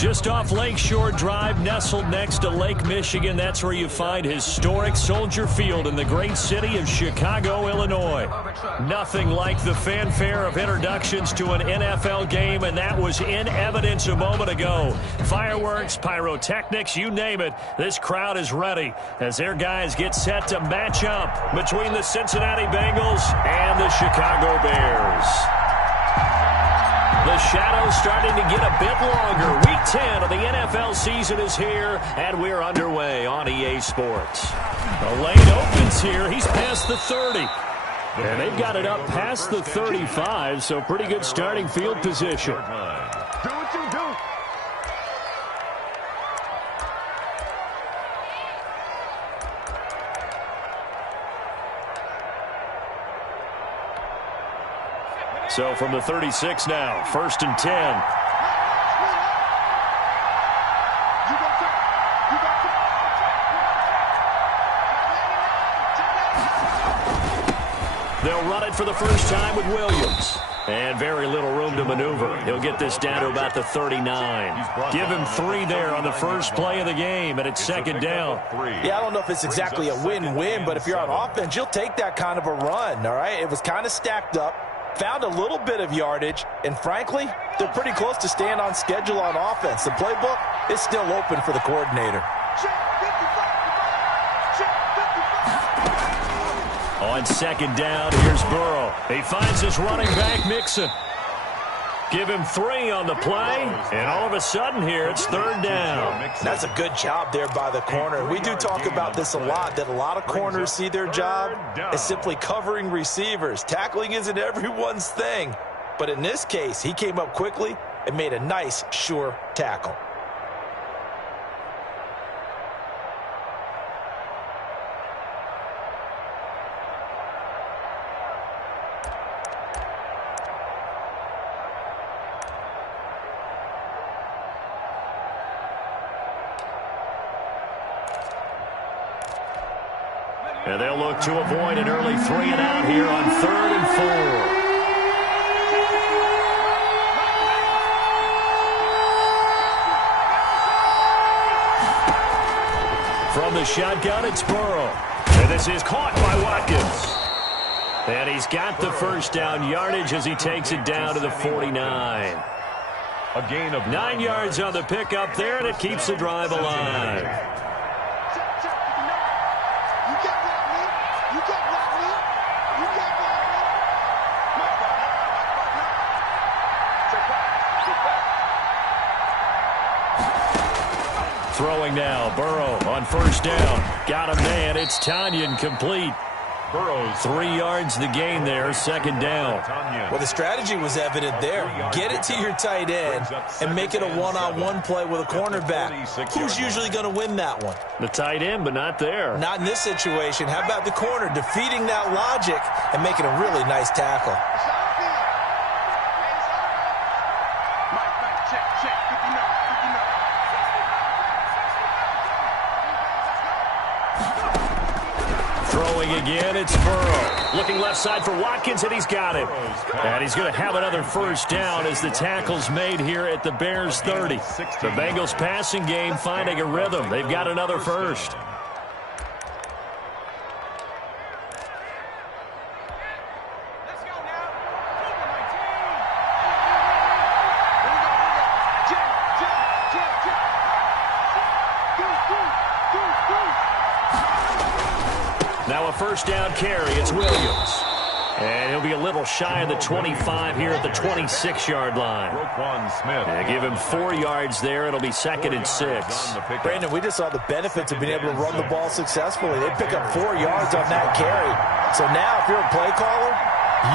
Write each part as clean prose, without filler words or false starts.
Just off Lakeshore Drive, nestled next to Lake Michigan. That's where you find historic Soldier Field in the great city of Chicago, Illinois. Nothing like the fanfare of introductions to an NFL game, and that was in evidence a moment ago. Fireworks, pyrotechnics, you name it. This crowd is ready as their guys get set to match up between the Cincinnati Bengals and the Chicago Bears. The shadow's starting to get a bit longer. Week 10 of the NFL season is here, and we're underway on EA Sports. The lane opens here. He's past the 30. And they've got it up past the 35, so pretty good starting field position. Do what you do. So from the 36 now, 1st and 10. They'll run it for the first time with Williams. And very little room to maneuver. He'll get this down to about the 39. Give him 3 there on the first play of the game, and it's 2nd down. Yeah, I don't know if it's exactly a win-win, but if you're on offense, you'll take that kind of a run, all right? It was kind of stacked up. Found a little bit of yardage, and frankly, they're pretty close to staying on schedule on offense. The playbook is still open for the coordinator. On 2nd down, here's Burrow. He finds his running back, Mixon. Give him 3 on the play, and all of a sudden here, it's 3rd down. That's a good job there by the corner. We do talk about this a lot, that a lot of corners see their job as simply covering receivers. Tackling isn't everyone's thing, but in this case, he came up quickly and made a nice, sure tackle. And they'll look to avoid an early 3 and out here on 3rd and 4. From the shotgun, it's Burrow. And this is caught by Watkins. And he's got the first down yardage as he takes it down to the 49. A gain of 9 yards on the pickup there, and it keeps the drive alive. Throwing now, Burrow on 1st down. Got a man, it's Tanyan complete. Burrows. 3 yards the gain there, 2nd down. Well, the strategy was evident there. Get it to your tight end and make it a one-on-one play with a cornerback. Who's usually going to win that one? The tight end, but not there. Not in this situation. How about the corner defeating that logic and making a really nice tackle? Throwing again, it's Burrow. Looking left side for Watkins, and he's got it. And he's going to have another first down as the tackle's made here at the Bears 30. The Bengals passing game finding a rhythm. They've got another first. Now a first down carry. It's Williams. And he'll be a little shy of the 25 here at the 26-yard line. And give him 4 yards there. It'll be 2nd and 6. Brandon, we just saw the benefits of being able to run the ball successfully. They pick up 4 yards on that carry. So now if you're a play caller,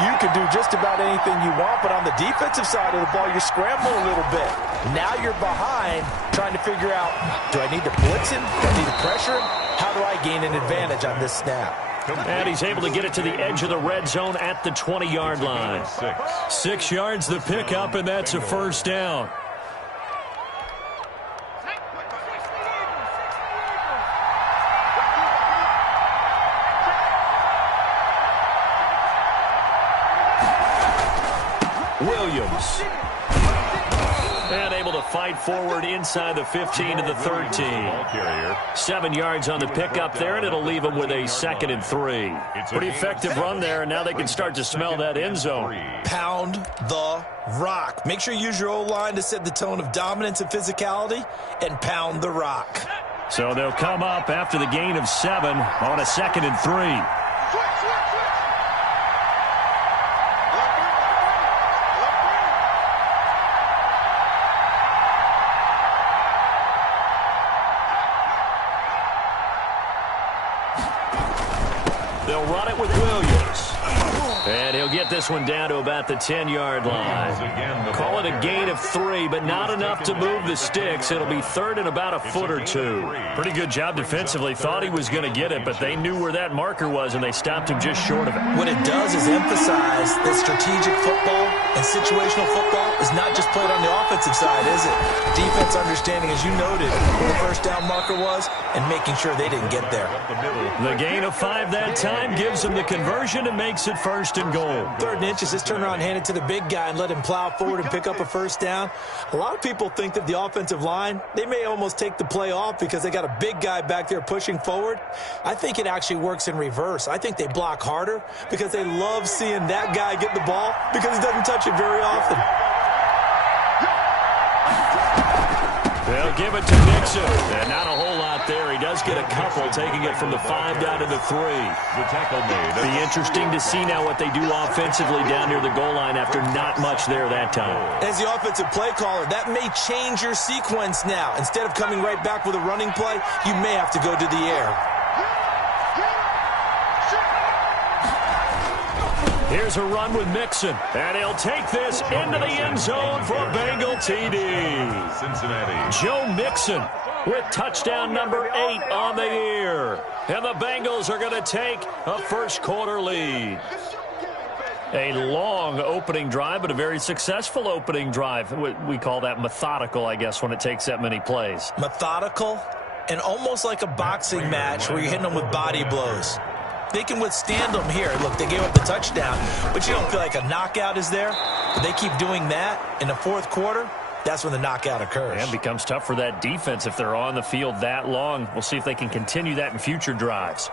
you can do just about anything you want. But on the defensive side of the ball, you're scrambling a little bit. Now you're behind trying to figure out, do I need to blitz him? Do I need to pressure him? How do I gain an advantage on this snap? And he's able to get it to the edge of the red zone at the 20-yard line. 6 yards the pickup, and that's a first down. Williams. And able to fight forward inside the 15 to the 13. 7 yards on the pickup there, and it'll leave them with a 2nd and 3. Pretty effective run there, and now they can start to smell that end zone. Pound the rock. Make sure you use your O-line to set the tone of dominance and physicality, and pound the rock. So they'll come up after the gain of 7 on a 2nd and 3. They'll run it with Williams. And he'll get this one down to about the 10-yard line. Call it a gain of 3, but not enough to move the sticks. It'll be 3rd and about a foot or 2. Pretty good job defensively. Thought he was going to get it, but they knew where that marker was, and they stopped him just short of it. What it does is emphasize that strategic football and situational football is not just played on the offensive side, is it? Defense understanding, as you noted, where the first down marker was and making sure they didn't get there. The gain of 5 that time gives them the conversion and makes it 1st and goal. 3rd and inches, just turn around, hand it to the big guy, and let him plow forward and pick up a 1st down. A lot of people think that the offensive line, they may almost take the play off because they got a big guy back there pushing forward. I think it actually works in reverse. I think they block harder because they love seeing that guy get the ball because he doesn't touch it very often. They'll give it to Nixon. And not a whole lot there. He does get a couple, taking it from the 5 down to the 3. The tackle made. Be interesting to see now what they do offensively down near the goal line after not much there that time. As the offensive play caller, that may change your sequence now. Instead of coming right back with a running play, you may have to go to the air. Here's a run with Mixon, and he'll take this into the end zone for a Bengal TD. Cincinnati. Joe Mixon with touchdown number 8 on the year. And the Bengals are going to take a first-quarter lead. A long opening drive, but a very successful opening drive. We call that methodical, I guess, when it takes that many plays. Methodical and almost like a boxing match where you're hitting them with body blows. They can withstand them here. Look, they gave up the touchdown, but you don't feel like a knockout is there. But they keep doing that in the 4th quarter. That's when the knockout occurs. And it becomes tough for that defense if they're on the field that long. We'll see if they can continue that in future drives.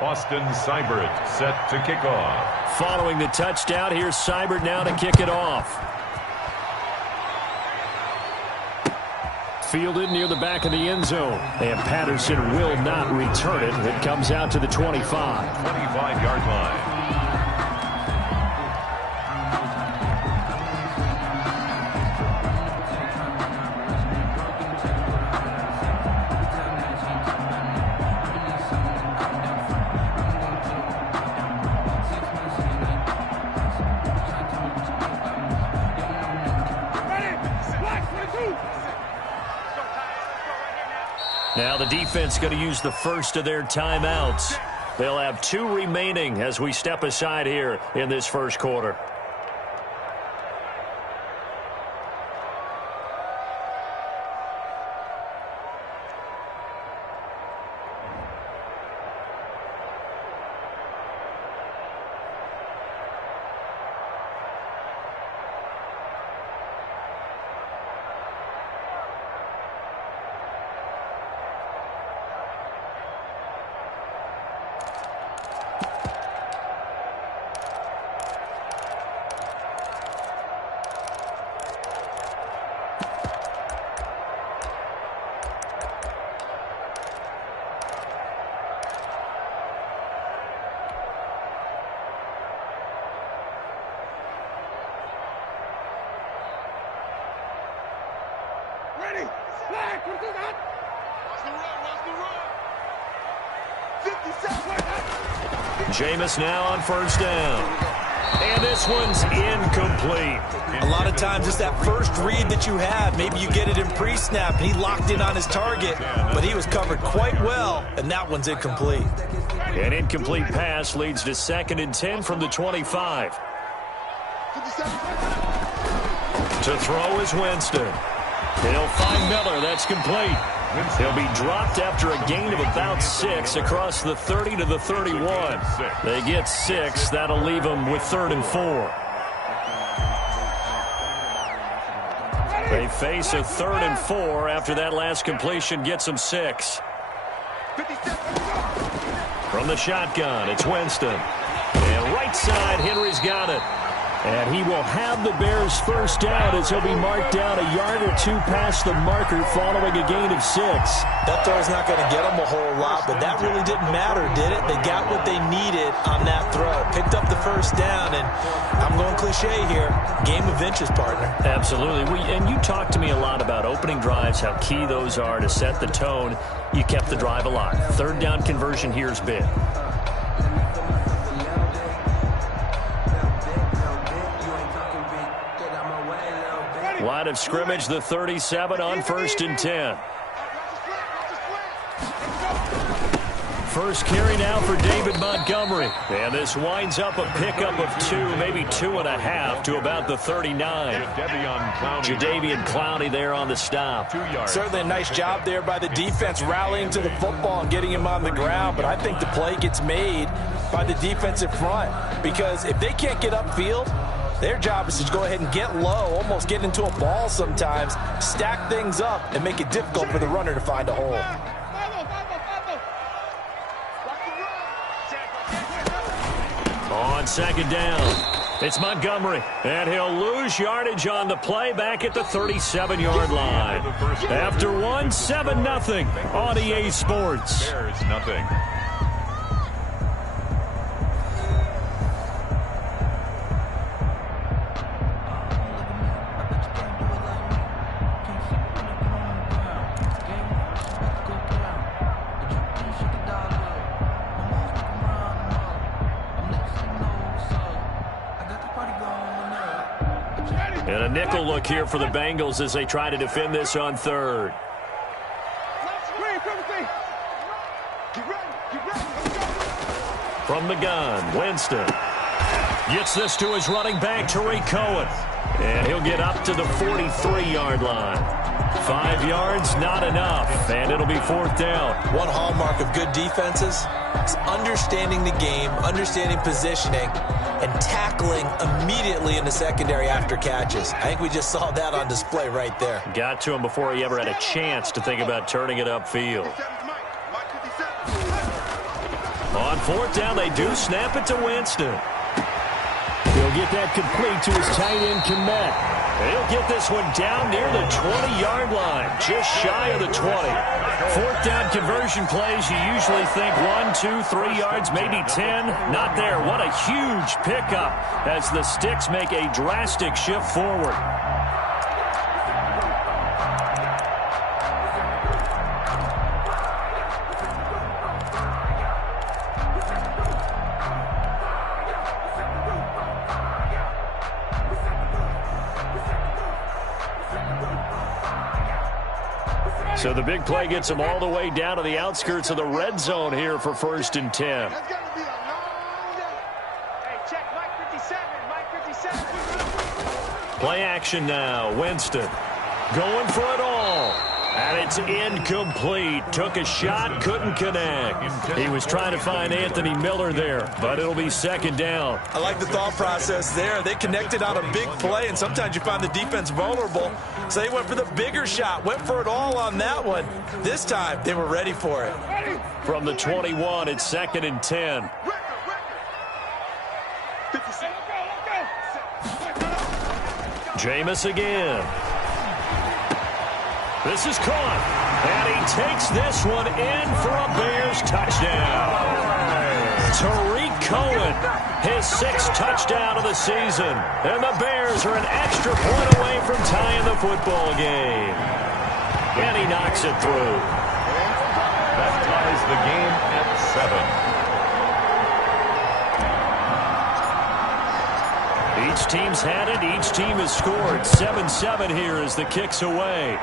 Austin Seibert set to kick off. Following the touchdown, here's Seibert now to kick it off. Fielded near the back of the end zone. And Patterson will not return it. It comes out to the 25. 25-yard line. Now the defense going to use the first of their timeouts. They'll have 2 remaining as we step aside here in this first quarter. Jameis now on first down. And this one's incomplete. A lot of times it's that first read that you have. Maybe you get it in pre-snap, and he locked in on his target, but he was covered quite well, and that one's incomplete. An incomplete pass leads to 2nd and 10 from the 25. To throw is Winston. He'll find Miller. That's complete. He'll be dropped after a gain of about 6 across the 30 to the 31. They get 6. That'll leave them with 3rd and 4. They face a 3rd and 4 after that last completion gets them 6. From the shotgun, it's Winston. And right side, Henry's got it. And he will have the Bears first down as he'll be marked down a yard or 2 past the marker following a gain of 6. That throw's not going to get them a whole lot, but that really didn't matter, did it? They got what they needed on that throw. Picked up the first down, and I'm going cliche here. Game of inches, partner. Absolutely. And you talked to me a lot about opening drives, how key those are to set the tone. You kept the drive alive. 3rd down conversion here is big. Line of scrimmage, the 37 on 1st and 10. First carry now for David Montgomery. And this winds up a pickup of 2, maybe 2.5 to about the 39. Jadeveon Clowney there on the stop. Certainly a nice job there by the defense rallying to the football and getting him on the ground. But I think the play gets made by the defensive front. Because if they can't get upfield, their job is to go ahead and get low, almost get into a ball sometimes, stack things up, and make it difficult for the runner to find a hole. On 2nd down, it's Montgomery, and he'll lose yardage on the play back at the 37-yard line. After one, 7-0 on EA Sports. Bears nothing. And a nickel look here for the Bengals as they try to defend this on 3rd. From the gun, Winston gets this to his running back, Tariq Cohen. And he'll get up to the 43-yard line. 5 yards, not enough, and it'll be 4th down. One hallmark of good defenses is understanding the game, understanding positioning, and tackling immediately in the secondary after catches. I think we just saw that on display right there. Got to him before he ever had a chance to think about turning it upfield. On 4th down, they do snap it to Winston. He'll get that complete to his tight end, Kmet. He'll get this one down near the 20-yard line, just shy of the 20. 4th down conversion plays, you usually think 1, 2, 3 yards, maybe 10. Not there. What a huge pickup as the Sticks make a drastic shift forward. So the big play gets them all the way down to the outskirts of the red zone here for 1st and 10. Play action now. Winston going for it all. And it's incomplete. Took a shot, couldn't connect. He was trying to find Anthony Miller there, but it'll be 2nd down. I like the thought process there. They connected on a big play, and sometimes you find the defense vulnerable. So they went for the bigger shot, went for it all on that one. This time, they were ready for it. From the 21, it's 2nd and 10. Jameis again. This is caught, and he takes this one in for a Bears touchdown. Tariq Cohen, his 6th touchdown of the season, and the Bears are an extra point away from tying the football game. And he knocks it through. That ties the game at 7. Each team's had it. Each team has scored. 7-7 here as the kick's away.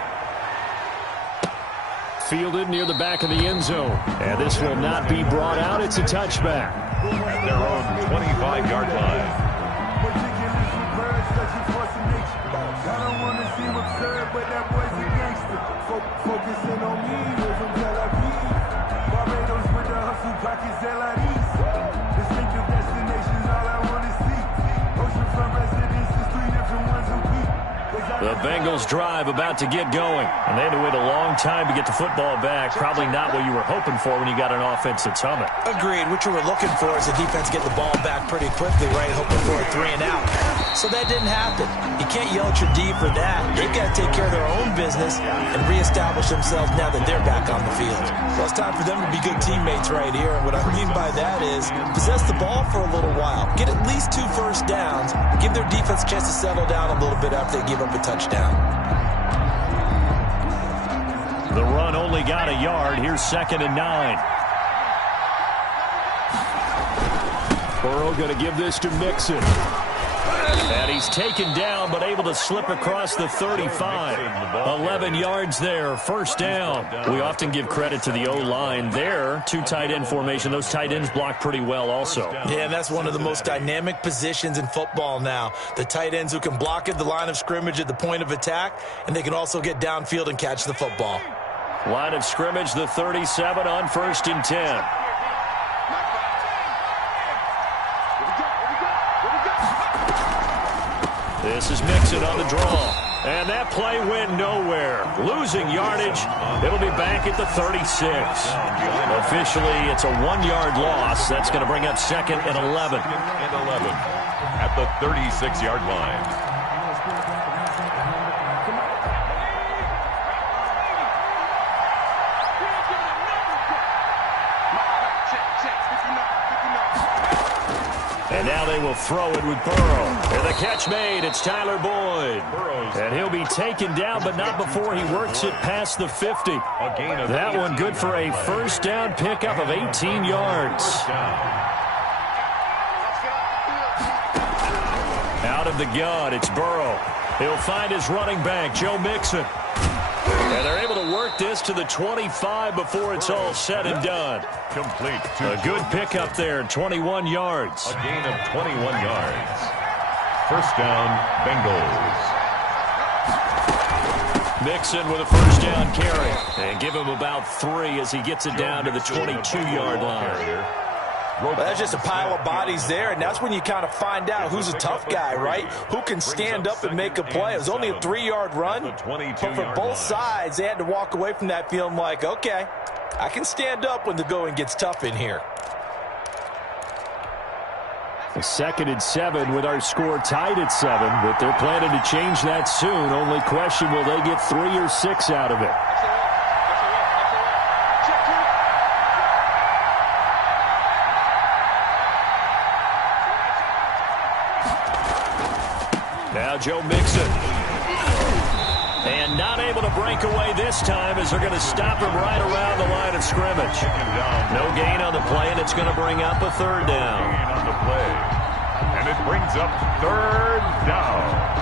Fielded near the back of the end zone. And this will not be brought out. It's a touchback. At their own 25-yard line. Focusing on me, we're from Tel Aviv. Barbados with the hustle pockets, LIDs. Distinctive destinations, all I want to see. Oceanfront residences, 3 different ones a week. The Bengals drive about to get going. And they had to wait a long time to get the football back. Probably not what you were hoping for when you got an offense that's humming. Agreed. What you were looking for is the defense getting the ball back pretty quickly, right? Hoping for a 3 and out. So that didn't happen. You can't yell at your D for that. They've got to take care of their own business and reestablish themselves now that they're back on the field. Well, it's time for them to be good teammates right here. And what I mean by that is possess the ball for a little while. Get at least 2 first downs. Give their defense a chance to settle down a little bit after they give up a touchdown. The run only got a yard. Here's 2nd and 9. Burrow going to give this to Mixon. And he's taken down, but able to slip across the 35. 11 yards there, first down. We often give credit to the O-line there. 2 tight end formation. Those tight ends block pretty well also. Yeah, and that's one of the most dynamic positions in football now. The tight ends who can block at the line of scrimmage at the point of attack, and they can also get downfield and catch the football. Line of scrimmage, the 37 on 1st and 10. This is Mixon on the draw. And that play went nowhere. Losing yardage. It'll be back at the 36. Officially, it's a 1-yard loss. That's going to bring up 2nd and 11. 2nd and 11 at the 36-yard line. And now they will throw it with Burrow. And the catch made. It's Tyler Boyd. And he'll be taken down, but not before he works it past the 50. That one good for a first down pickup of 18 yards. Out of the gun, it's Burrow. He'll find his running back, Joe Mixon. And they're able to work this to the 25 before it's all said and done. Complete. A good pickup there, 21 yards. A gain of 21 yards. First down, Bengals. Mixon with a first down carry. And give him about 3 as he gets it down to the 22-yard line. Well, that's just a pile of bodies there, and that's when you kind of find out who's a tough guy, right? Who can stand up and make a play. It was only a 3-yard run, but for both sides, they had to walk away from that feeling like, okay, I can stand up when the going gets tough in here. 2nd and 7 with our score tied at 7, but they're planning to change that soon. Only question, will they get 3 or 6 out of it? Now Joe Mixon. And not able to break away this time as they're going to stop him right around the line of scrimmage. No gain on the play, and it's going to bring up a 3rd down. Gain on the play. And it brings up 3rd down.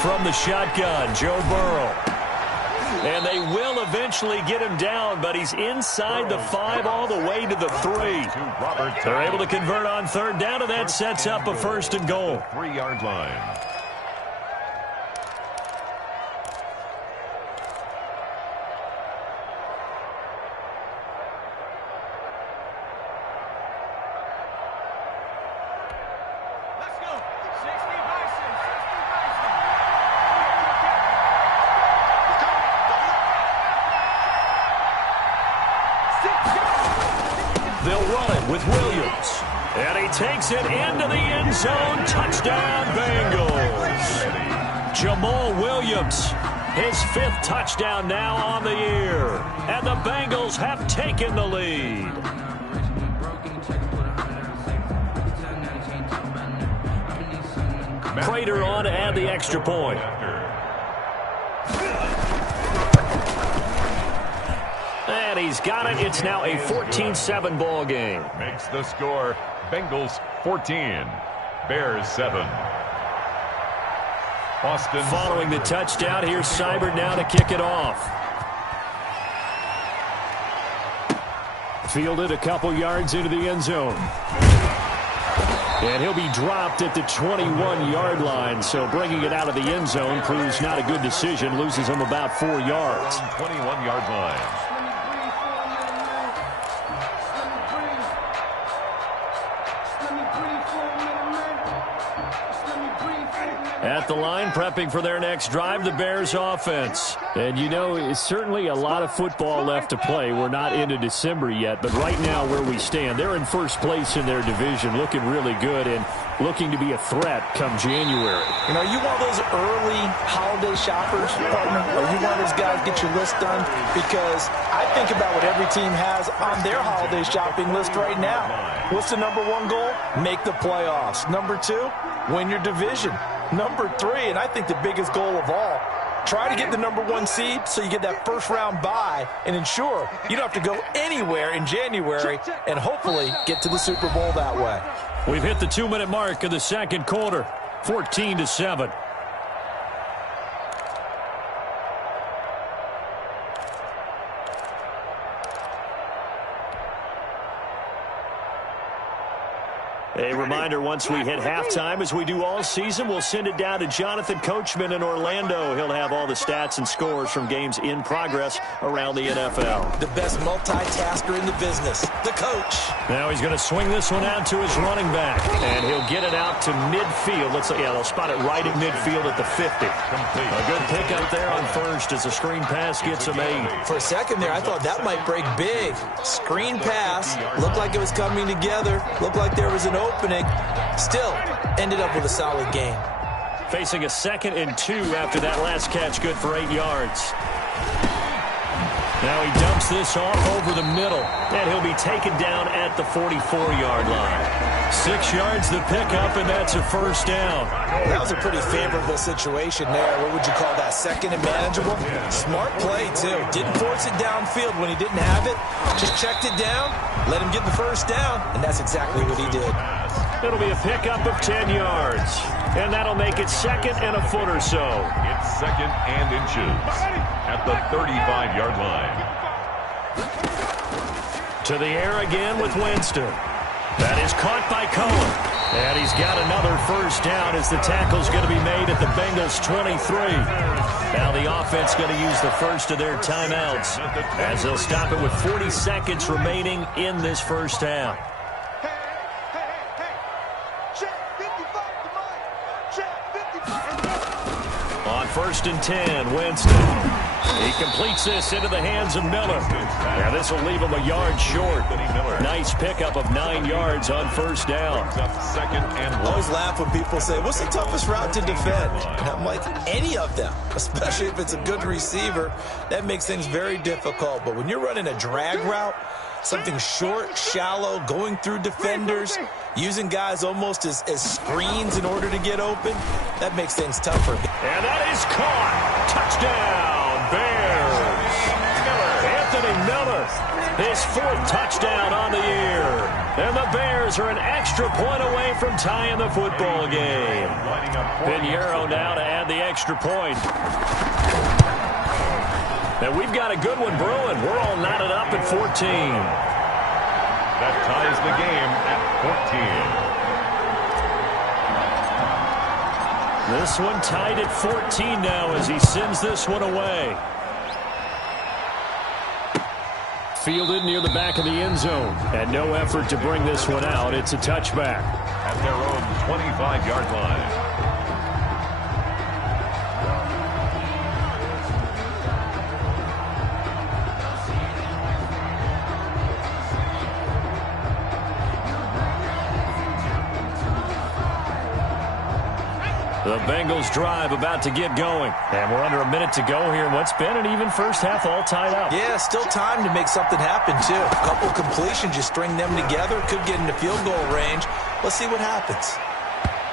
From the shotgun, Joe Burrow. And they will eventually get him down, but he's inside the 5 all the way to the 3. They're able to convert on 3rd down, and that sets up a 1st and goal. 3-yard line. They'll run it with Williams. And he takes it into the end zone. Touchdown, Bengals. Jamal Williams, his 5th touchdown now on the year. And the Bengals have taken the lead. Prater on to add the extra point. And he's got it. It's now a 14-7 ball game. Makes the score Bengals 14, Bears 7. Austin. Following the touchdown, here's Seibert now to kick it off. Fielded a couple yards into the end zone. And he'll be dropped at the 21-yard line, so bringing it out of the end zone proves not a good decision, loses him about 4 yards. 21-yard line. At the line, prepping for their next drive, the Bears offense. And you know, it's certainly a lot of football left to play. We're not into December yet, but right now where we stand, they're in first place in their division, looking really good and looking to be a threat come January. You know, you one of those early holiday shoppers, partner, or you one of those guys get your list done? Because I think about what every team has on their holiday shopping list right now. What's the number one goal? Make the playoffs. Number 2, win your division. Number 3, and I think the biggest goal of all, try to get the number 1 seed so you get that first-round bye and ensure you don't have to go anywhere in January and hopefully get to the Super Bowl that way. We've hit the 2-minute mark of the second quarter, 14-7. A reminder, once we hit halftime, as we do all season, we'll send it down to Jonathan Coachman in Orlando. He'll have all the stats and scores from games in progress around the NFL. The best multitasker in the business, the coach. Now he's going to swing this one out to his running back, and he'll get it out to midfield. They'll spot it right at midfield at the 50. A good pickup there on first as the screen pass gets a made. For a second there, I thought that might break big. Screen pass, looked like it was coming together, looked like there was an opening, still ended up with a solid game. Facing a 2nd and 2 after that last catch, good for 8 yards. Now he dumps this off over the middle, and he'll be taken down at the 44-yard line. 6 yards the pickup, and that's a first down. That was a pretty favorable situation there. What would you call that, 2nd and manageable? Smart play, too. Didn't force it downfield when he didn't have it. Just checked it down, let him get the first down, and that's exactly what he did. It'll be a pickup of 10 yards, and that'll make it 2nd and a foot or so. It's 2nd and inches at the 35-yard line. To the air again with Winston. That is caught by Cohen. And he's got another first down as the tackle's going to be made at the Bengals 23. Now the offense going to use the first of their timeouts as they'll stop it with 40 seconds remaining in this first half. On 1st and 10, Winston. He completes this into the hands of Miller. Now this will leave him a yard short. Nice pickup of 9 yards on first down. 2nd and 1. I always laugh when people say, what's the toughest route to defend? And I'm like, any of them, especially if it's a good receiver. That makes things very difficult. But when you're running a drag route, something short, shallow, going through defenders, using guys almost as screens in order to get open, that makes things tougher. And that is caught. Touchdown, Bears. Anthony Miller, his 4th touchdown on the year. And the Bears are an extra point away from tying the football game. Pinheiro now to add the extra point. And we've got a good one brewing. We're all knotted up at 14. That ties the game at 14. This one tied at 14 now as he sends this one away. Fielded near the back of the end zone. And no effort to bring this one out. It's a touchback. At their own 25-yard line. The Bengals drive about to get going. And we're under a minute to go here in what's been an even first half, all tied up. Yeah, still time to make something happen, too. A couple completions, you string them together, could get into field goal range. Let's see what happens.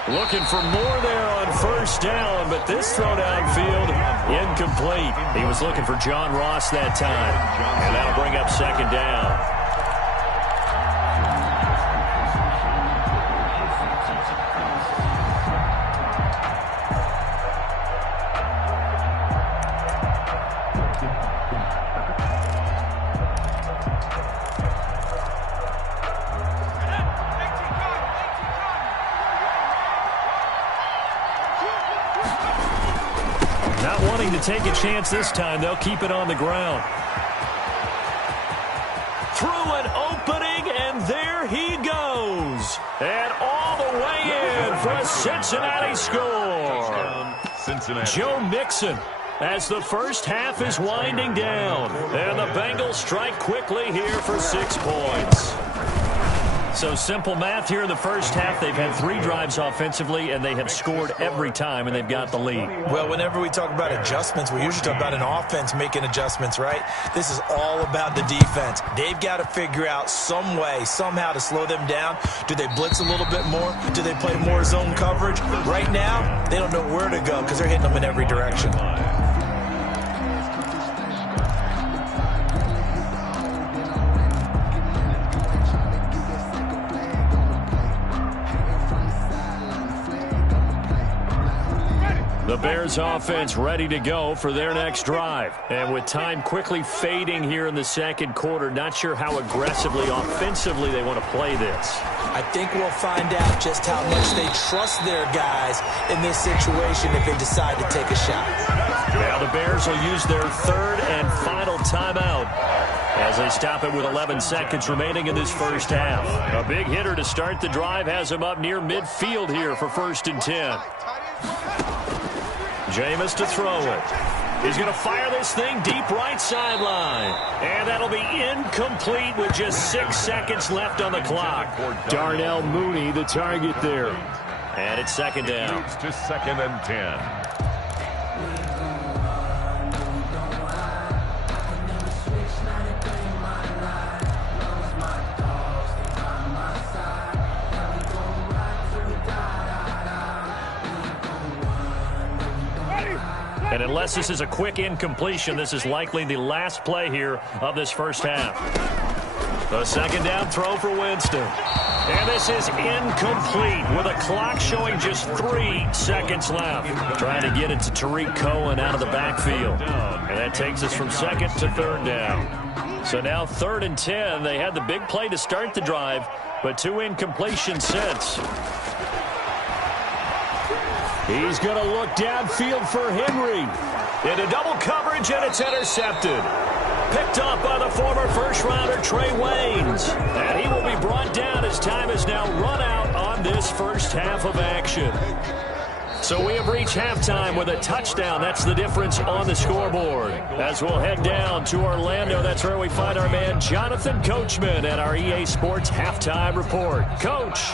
Looking for more there on first down, but this throw downfield incomplete. He was looking for John Ross that time. And that'll bring up 2nd down. Not wanting to take a chance this time. They'll keep it on the ground. Through an opening, and there he goes. And all the way in for a Cincinnati score. Joe Mixon, as the first half is winding down. And the Bengals strike quickly here for 6 points. So simple math here in the first half. They've had 3 drives offensively, and they have scored every time, and they've got the lead. Well, whenever we talk about adjustments, we usually talk about an offense making adjustments, right? This is all about the defense. They've got to figure out some way, somehow to slow them down. Do they blitz a little bit more? Do they play more zone coverage? Right now, they don't know where to go because they're hitting them in every direction. The Bears offense ready to go for their next drive. And with time quickly fading here in the second quarter, not sure how aggressively, offensively they want to play this. I think we'll find out just how much they trust their guys in this situation if they decide to take a shot. Now the Bears will use their 3rd and final timeout as they stop it with 11 seconds remaining in this first half. A big hitter to start the drive has him up near midfield here for 1st and 10. Jameis to throw it. He's going to fire this thing deep right sideline. And that'll be incomplete with just 6 seconds left on the clock. Darnell Mooney, the target there. And it's 2nd down. Moves to 2nd and 10. And unless this is a quick incompletion, this is likely the last play here of this first half. The 2nd down throw for Winston. And this is incomplete with a clock showing just 3 seconds left. Trying to get it to Tariq Cohen out of the backfield. And that takes us from 2nd to 3rd down. So now 3rd and 10. They had the big play to start the drive, but 2 incompletions since. He's going to look downfield for Henry. Into double coverage, and it's intercepted. Picked up by the former first-rounder Trey Waynes. And he will be brought down as time has now run out on this first half of action. So we have reached halftime with a touchdown. That's the difference on the scoreboard. As we'll head down to Orlando, that's where we find our man Jonathan Coachman at our EA Sports Halftime Report. Coach.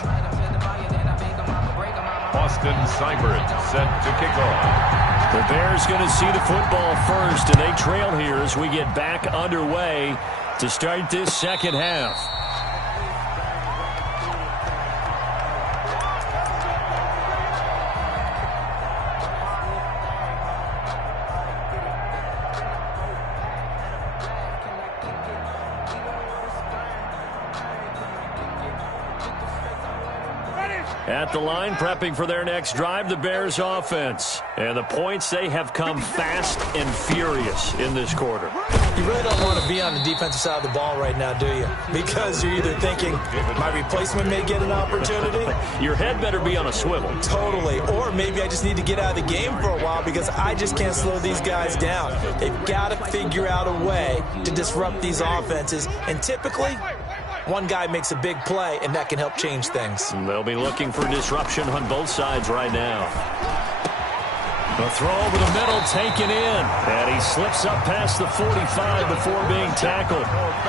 Austin Seibert set to kick off. The Bears going to see the football first, and they trail here as we get back underway to start this second half. At the line, prepping for their next drive, the Bears offense. And the points, they have come fast and furious in this quarter. You really don't want to be on the defensive side of the ball right now, do you? Because you're either thinking, my replacement may get an opportunity. Your head better be on a swivel. Totally. Or maybe I just need to get out of the game for a while because I just can't slow these guys down. They've got to figure out a way to disrupt these offenses. And typically, one guy makes a big play, and that can help change things. They'll be looking for disruption on both sides right now. The throw over the middle taken in. And he slips up past the 45 before being tackled.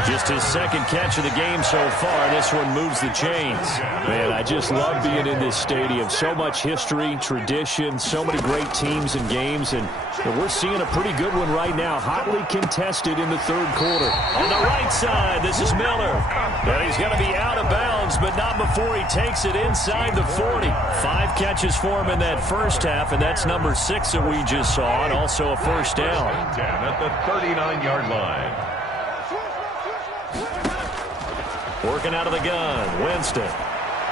Just his 2nd catch of the game so far. This one moves the chains. Man, I just love being in this stadium. So much history, tradition, so many great teams and games. And we're seeing a pretty good one right now. Hotly contested in the 3rd quarter. On the right side, this is Miller. And he's going to be out of bounds, but not before he takes it inside the 40. 5 catches for him in that first half, and that's number 6 that we just saw, and also a first down. At the 39-yard line. Working out of the gun, Winston.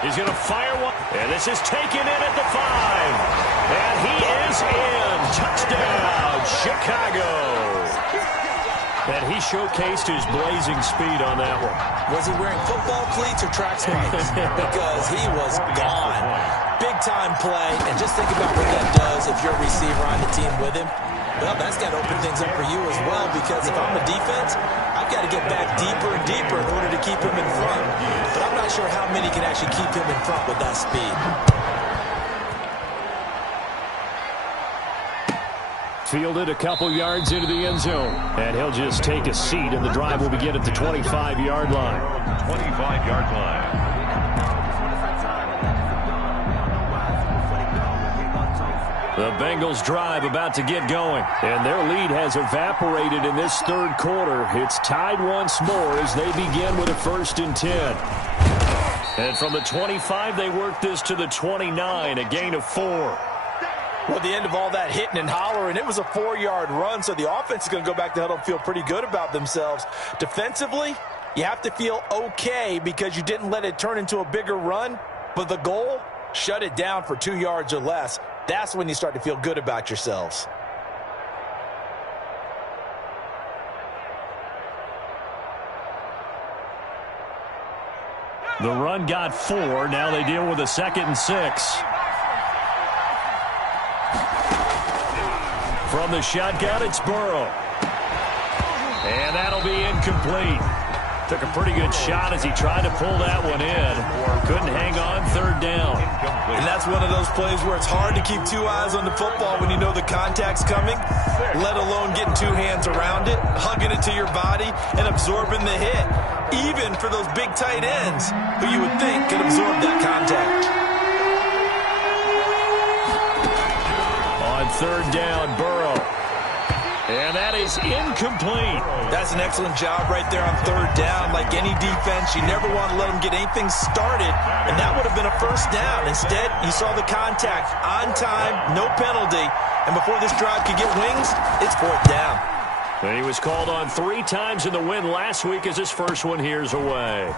He's going to fire one, and this is taken in at the 5. And he is in. Touchdown, Chicago. And he showcased his blazing speed on that one. Was he wearing football cleats or track spikes? Because he was gone. Big-time play, and just think about what that does if you're a receiver on the team with him. Well, that's got to open things up for you as well, because if I'm a defense, I've got to get back deeper and deeper in order to keep him in front. But I'm not sure how many can actually keep him in front with that speed. Fielded a couple yards into the end zone, and he'll just take a seat, and the drive will begin at the 25-yard line. 25-yard line. The Bengals drive about to get going, and their lead has evaporated in this third quarter. It's tied once more as they begin with a 1st and 10. And from the 25, they work this to the 29, a gain of 4. Well, at the end of all that hitting and hollering, it was a 4-yard run, so the offense is going to go back to the huddle and feel pretty good about themselves. Defensively, you have to feel okay because you didn't let it turn into a bigger run, but the goal, shut it down for 2 yards or less. That's when you start to feel good about yourselves. The run got 4. Now they deal with a 2nd and 6. From the shotgun, it's Burrow. And that'll be incomplete. Took a pretty good shot as he tried to pull that one in. Couldn't hang on, 3rd down. And that's one of those plays where it's hard to keep 2 eyes on the football when you know the contact's coming, let alone getting 2 hands around it, hugging it to your body, and absorbing the hit. Even for those big tight ends who you would think could absorb that contact. On 3rd down, Burrow. And that is incomplete. That's an excellent job right there on 3rd down. Like any defense, you never want to let them get anything started, and that would have been a 1st down. Instead, you saw the contact on time, no penalty, and before this drive could get wings, it's 4th down. And he was called on 3 times in the win last week as his first one here's away.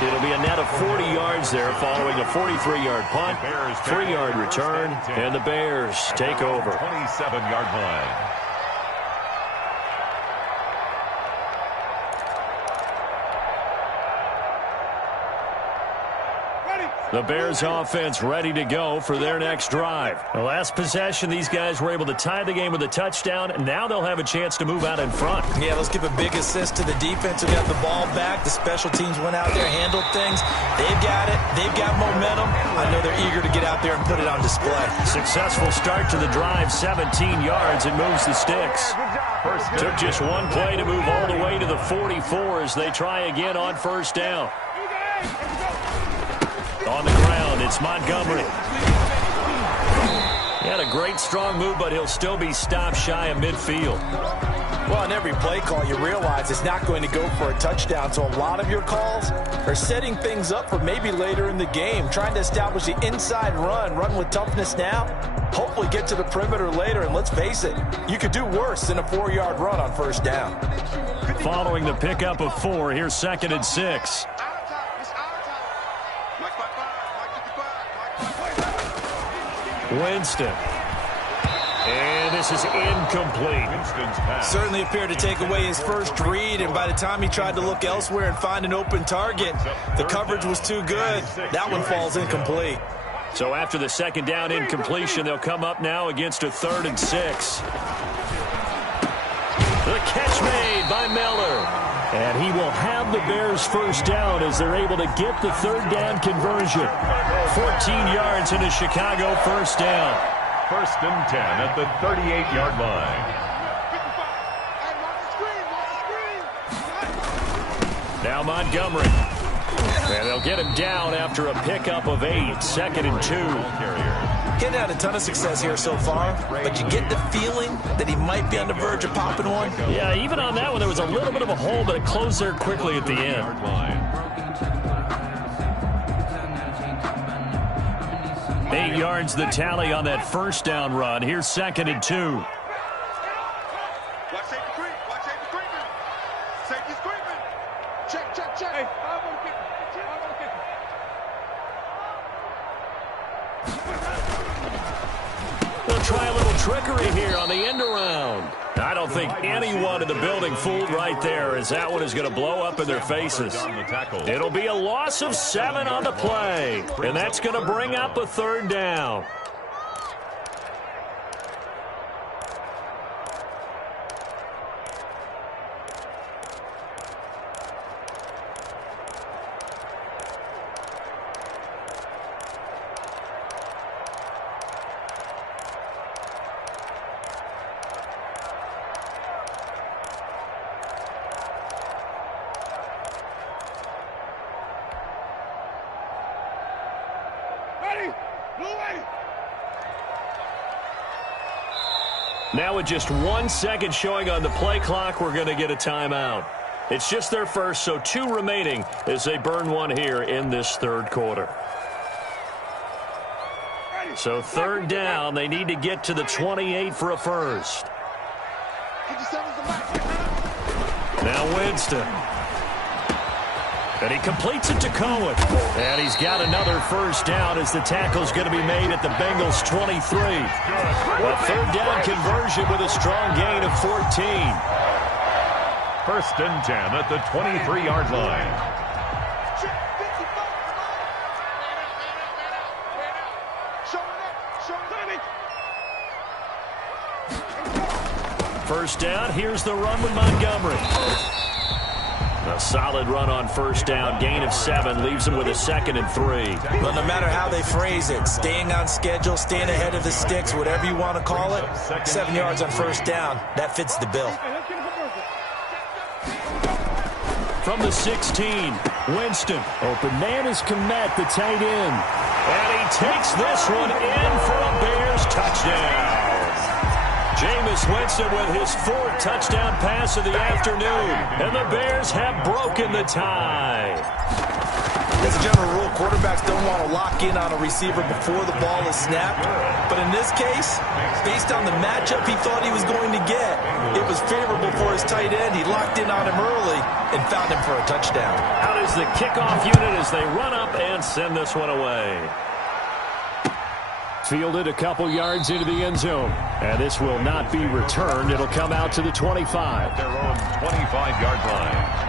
It'll be a net of 40 yards there following a 43-yard punt, 3-yard return, and the Bears take over. 27-yard line. The Bears offense ready to go for their next drive. The last possession, these guys were able to tie the game with a touchdown, and now they'll have a chance to move out in front. Yeah, let's give a big assist to the defense who got the ball back. The special teams went out there, handled things. They've got it. They've got momentum. I know they're eager to get out there and put it on display. Successful start to the drive, 17 yards, and moves the sticks. Took just one play to move all the way to the 44 as they try again on 1st down. On the ground, it's Montgomery. He had a great strong move, but he'll still be stopped shy of midfield. Well, on every play call, you realize it's not going to go for a touchdown, so a lot of your calls are setting things up for maybe later in the game, trying to establish the inside run with toughness now, hopefully get to the perimeter later, and let's face it, you could do worse than a 4-yard run on 1st down. Following the pickup of 4, here's 2nd and 6. Winston. And this is incomplete. Certainly appeared to take away his first read, and by the time he tried to look elsewhere and find an open target, the coverage was too good. That one falls incomplete. So after the 2nd down incompletion, they'll come up now against a 3rd and 6. The catch made by Miller. And he will have the Bears 1st down as they're able to get the 3rd down conversion. 14 yards in a Chicago 1st down. 1st and 10 at the 38-yard line. Now Montgomery. And they'll get him down after a pickup of 8. 2nd and 2. Getting had a ton of success here so far, but you get the feeling that he might be on the verge of popping one. Yeah, even on that one, there was a little bit of a hole, but it closed there quickly at the end. 8 yards the tally on that 1st down run. Here's 2nd and 2. Watch safety creep. Watch safety creeping. Safety's creeping. Check. Hey, I'm gonna kick it. They'll try a little trickery here on the end around. I don't think anyone in the building fooled right there, as that one is going to blow up in their faces. It'll be a loss of 7 on the play, and that's going to bring up a 3rd down. Now with just 1 second showing on the play clock, we're going to get a timeout. It's just their first, so 2 remaining as they burn one here in this third quarter. So third down, they need to get to the 28 for a first. Now Winston. And he completes it to Cohen. And he's got another first down as the tackle's going to be made at the Bengals 23. A third down conversion with a strong gain of 14. First and 10 at the 23-yard line. First down, here's the run with Montgomery. A solid run on first down, gain of 7, leaves them with a 2nd and 3. But no matter how they phrase it, staying on schedule, staying ahead of the sticks, whatever you want to call it, 7 yards on first down, that fits the bill. From the 16, Winston. Open man is Kmet, the tight end. And he takes this one in for a Bears touchdown. Jameis Winston with his 4th touchdown pass of the afternoon. And the Bears have broken the tie. As a general rule, quarterbacks don't want to lock in on a receiver before the ball is snapped. But in this case, based on the matchup he thought he was going to get, it was favorable for his tight end. He locked in on him early and found him for a touchdown. Out is the kickoff unit as they run up and send this one away. Fielded a couple yards into the end zone. And this will not be returned. It'll come out to the 25. Their own 25-yard line.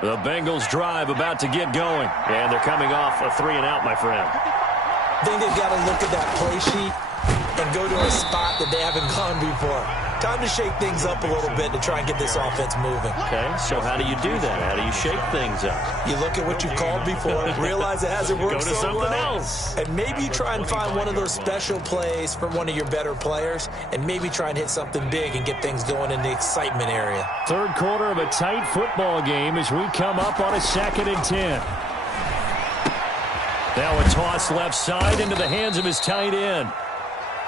The Bengals drive about to get going. And they're coming off a 3-and-out, my friend. I think they've got to look at that play sheet and go to a spot that they haven't gone before. Time to shake things up a little bit to try and get this offense moving. Okay, so how do you do that? How do you shake things up? You look at what you've called before, realize it hasn't worked Go to so something well, else. and maybe you try and find one of those special plays from one of your better players, and maybe try and hit something big and get things going in the excitement area. Third quarter of a tight football game as we come up on a 2nd and 10. Now a toss left side into the hands of his tight end.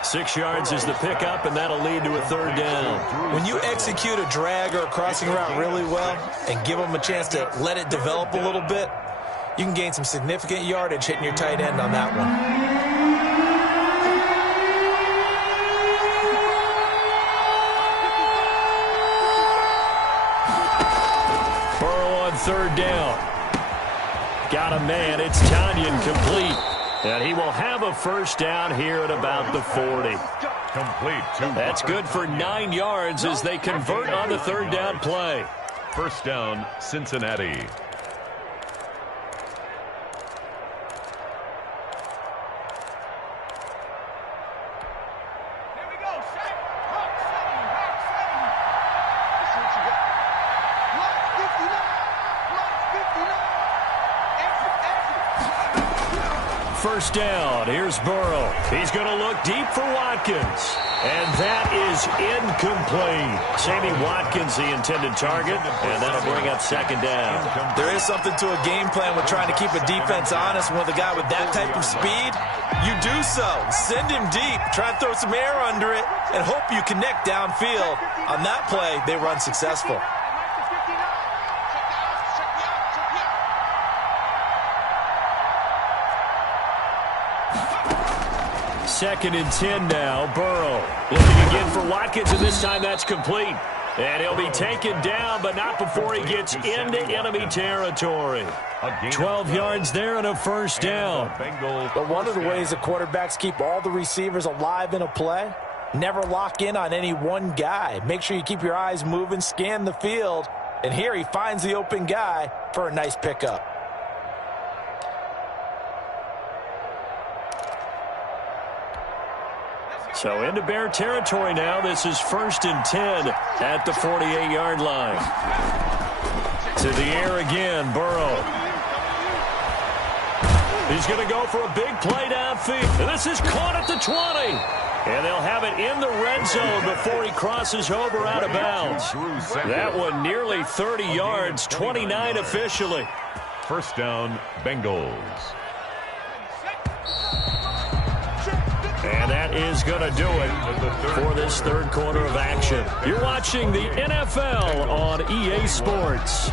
6 yards is the pickup, and that'll lead to a third down. When you execute a drag or a crossing route really well and give them a chance to let it develop a little bit, you can gain some significant yardage hitting your tight end on that one. Burrow on third down. Got a man. It's Tanyan complete. And he will have a first down here at about the 40. Complete. That's good for 9 yards as they convert on the third down play. First down, Cincinnati. First down. Here's Burrow. He's going to look deep for Watkins. And that is incomplete. Sammy Watkins, the intended target, and that'll bring up second down. There is something to a game plan with trying to keep a defense honest. With a guy with that type of speed, you do so. Send him deep. Try and throw some air under it and hope you connect downfield. On that play, they run successful. Second and 10 now. Burrow looking again for Watkins, and this time that's complete. And he'll be taken down, but not before he gets into enemy territory. 12 yards there and a first down. But one of the ways the quarterbacks keep all the receivers alive in a play, never lock in on any one guy. Make sure you keep your eyes moving, scan the field. And here he finds the open guy for a nice pickup. So into Bear territory now. This is 1st and 10 at the 48-yard line. To the air again, Burrow. He's going to go for a big play downfield. And this is caught at the 20. And they'll have it in the red zone before he crosses over out of bounds. That one nearly 30 yards, 29 officially. First down, Bengals. And that is going to do it for this third quarter of action. You're watching the NFL on EA Sports.